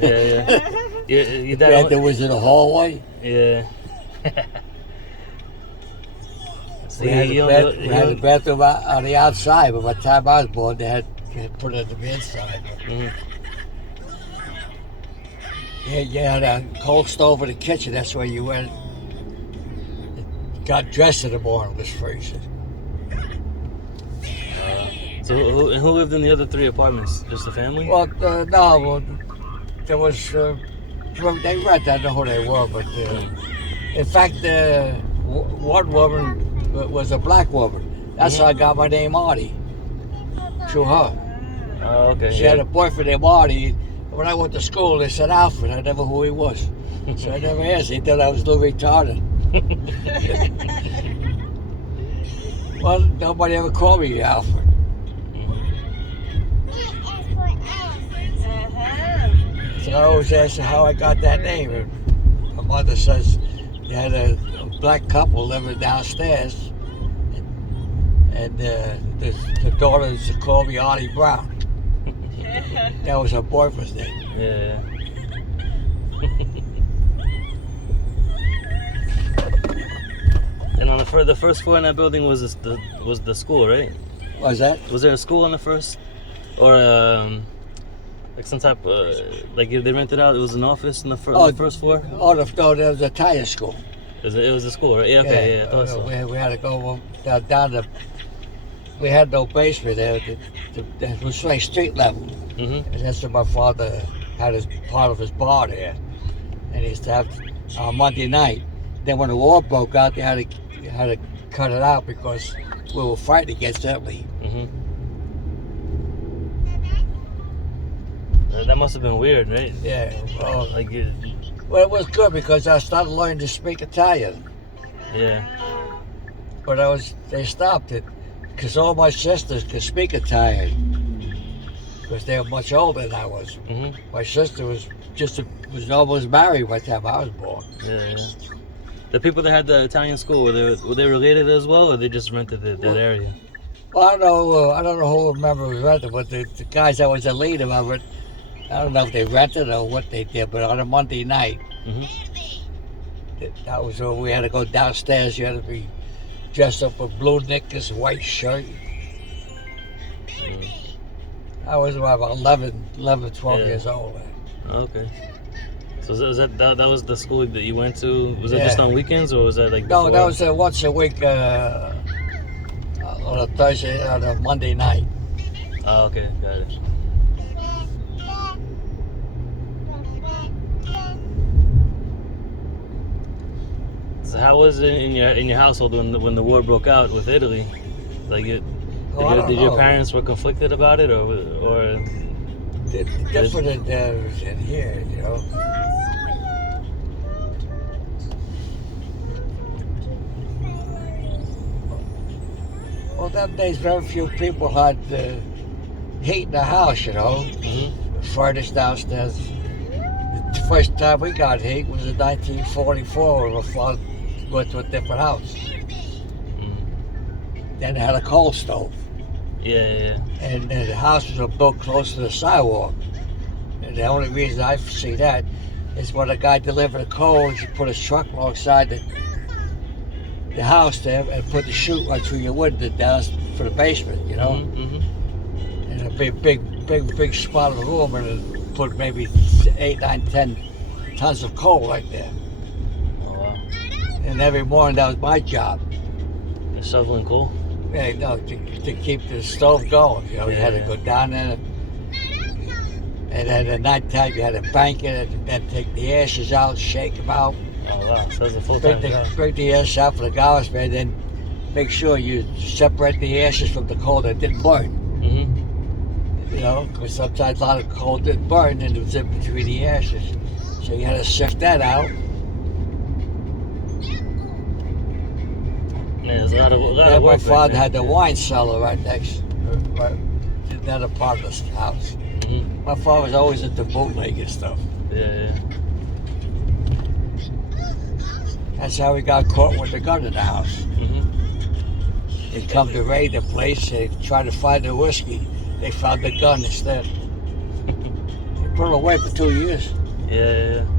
Yeah. Your The dad. bathroom was in the hallway. Yeah. See, We had the bathroom on the outside, but by the time I was born, they had put it on the inside. Mhm. Yeah, you had a coal stove in the kitchen. That's where you went. Got dressed in the morning. Was freezing. So who lived in the other 3 apartments? Just the family? Well, no, well, there was. They rented. I don't know who they were, but in fact, one woman was a black woman. That's how I got my name Artie. Through her. Oh, okay. She had a boyfriend named Artie. When I went to school, they said Alfred. I never knew who he was. So I never asked. He thought I was a little retarded. Well, nobody ever called me Alfred. So I always asked her how I got that name. And my mother says they had a black couple living downstairs. And the daughter used to call me Artie Brown. That was her boyfriend's name. Yeah. And on the first floor in that building was the school, right? What was that? Was there a school on the first, or like some type like they rented out? It was an office on the first floor. Oh, no, there was a Italian school. It was a school, right? Yeah, okay, yeah. I thought so. We had to go down the. We had no basement there. It was like street level. Mm-hmm. And that's where my father had part of his bar there, and he used to have on Monday night. Then when the war broke out, they had to cut it out because we were fighting against Italy. Mm-hmm. That must have been weird, right? Yeah. Well, Well, it was good because I started learning to speak Italian. Yeah. But they stopped it because all my sisters could speak Italian because they were much older than I was. Mm-hmm. My sister was almost married by the time I was born. Yeah. The people that had the Italian school, were they related as well, or they just rented that area? Well, I don't know who remember was rented, but the guys that was the leader of it, I don't know if they rented or what they did, but on a Monday night, that was where we had to go downstairs. You had to be dressed up with blue knickers, white shirt. I was about 11, 12 years old. Okay. So that was the school that you went to? Was that just on weekends, or was that like No, before? that was once a week on a Thursday, on a Monday night. Oh, okay, got it. So how was it in your household when the war broke out with Italy? Like, did your parents were conflicted about it, or different in here, you know. Well, that days very few people had heat in the house, you know. Furnace downstairs. The first time we got heat was in 1944 when my father went to a different house. Then they had a coal stove. Yeah. And the house was built close to the sidewalk. And the only reason I see that is when a guy delivered the coal, he put his truck alongside the house there and put the chute right through your window down for the basement, you know. And a big spot of room, and put maybe 8, 9, 10 tons of coal right there. Oh wow! And every morning that was my job. You're shoveling coal? Yeah, no, to keep the stove going. You know, you had to go down there, and then at night time you had to bank it, and then take the ashes out, shake them out. Oh wow! So that's a full-time job. Bring the ashes out for the garbage man, then make sure you separate the ashes from the coal that didn't burn. You know, because sometimes a lot of coal didn't burn, and it was in between the ashes, so you had to sift that out. Yeah, there's a lot of work. My father had the wine cellar right next, right in another part of this house. My father was always into bootlegging stuff. Yeah. That's how he got caught with the gun in the house. They come to raid the place, they try to find the whiskey. They found the gun instead. They put it away for 2 years. Yeah, yeah, yeah.